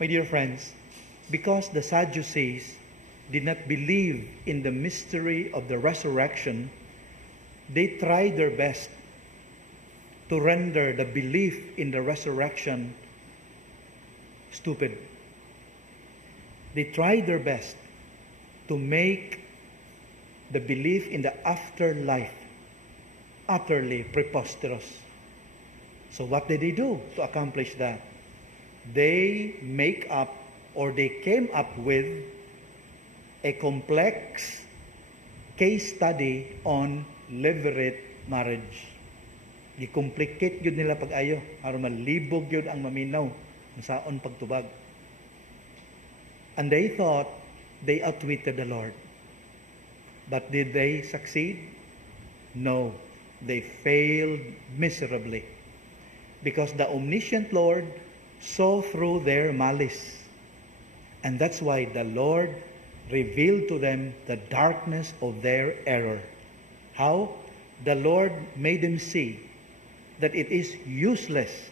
My dear friends, because the Sadducees did not believe in the mystery of the resurrection, they tried their best to render the belief in the resurrection stupid. They tried their best to make the belief in the afterlife utterly preposterous. So what did they do to accomplish that? They came up with a complex case study on levirate marriage. Gi-complicate yun nila pag-ayo, aron malibog yun ang maminaw ang saon pagtubag. And they thought they outwitted the Lord. But did they succeed? No, they failed miserably. Because the omniscient Lord saw through their malice. And that's why the Lord revealed to them the darkness of their error. How? The Lord made them see that it is useless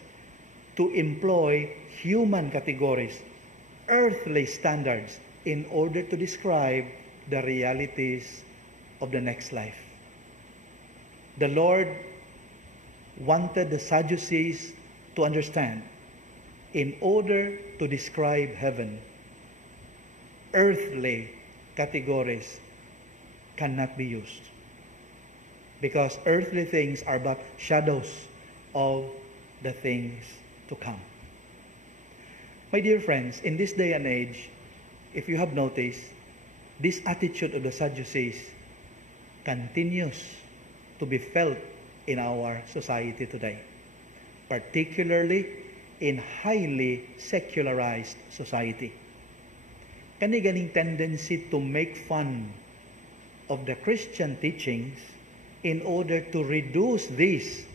to employ human categories, earthly standards, in order to describe the realities of the next life. The Lord wanted the Sadducees to understand, in order to describe heaven, earthly categories cannot be used. Because earthly things are but shadows of the things to come. My dear friends, in this day and age, if you have noticed, this attitude of the Sadducees continues to be felt in our society today, particularly in highly secularized society. Kani-ganing tendency to make fun of the Christian teachings in order to reduce these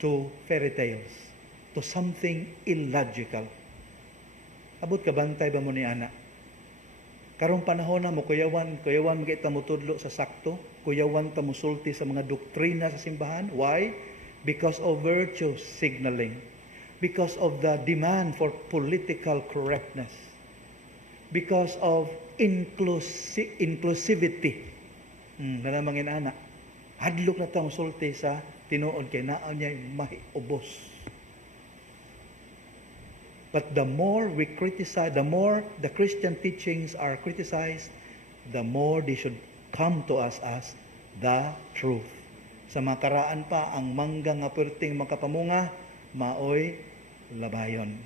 to fairy tales, to something illogical. Abot ka bantay ba mo ni ana? Karong panahon na mo kuyawan magita mo tudlo sa sakto, kuyawan ta mo sulti sa mga doktrina sa simbahan. Why? Because of virtue signaling, because of the demand for political correctness, because of inclusivity. Nanamangin ana. Hadlok na ta mo sulti sa tinuod kay naa niya mahiubos. But the more we criticize, the more the Christian teachings are criticized, the more they should come to us as the truth. Sa makaraan pa, ang mangga nga perting makapamunga, maoy labayon.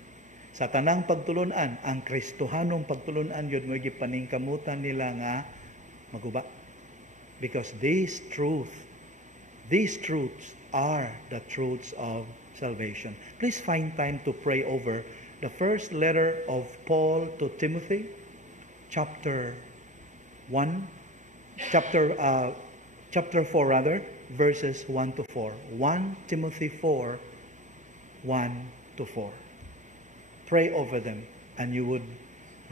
Sa tanang pagtulunan, ang Kristohanong pagtulunan, yun mo gipaningkamutan nila nga maguba. Because these truths are the truths of salvation. Please find time to pray over the first letter of Paul to Timothy, chapter 4 verses 1 to 4. 1 Timothy 4, 1 to 4. Pray over them, and you would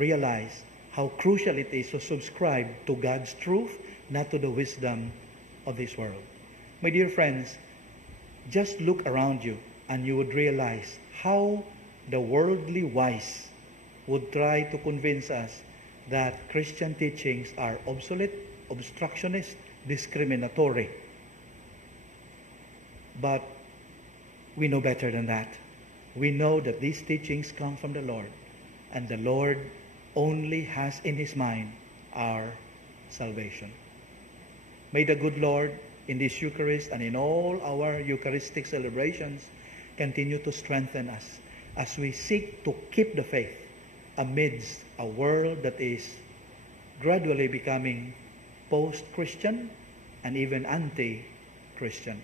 realize how crucial it is to subscribe to God's truth, not to the wisdom of this world. My dear friends, just look around you, and you would realize how the worldly wise would try to convince us that Christian teachings are obsolete, obstructionist, discriminatory. But we know better than that. We know that these teachings come from the Lord, and the Lord only has in His mind our salvation. May the good Lord, in this Eucharist and in all our Eucharistic celebrations, continue to strengthen us as we seek to keep the faith amidst a world that is gradually becoming post-Christian and even anti-Christian.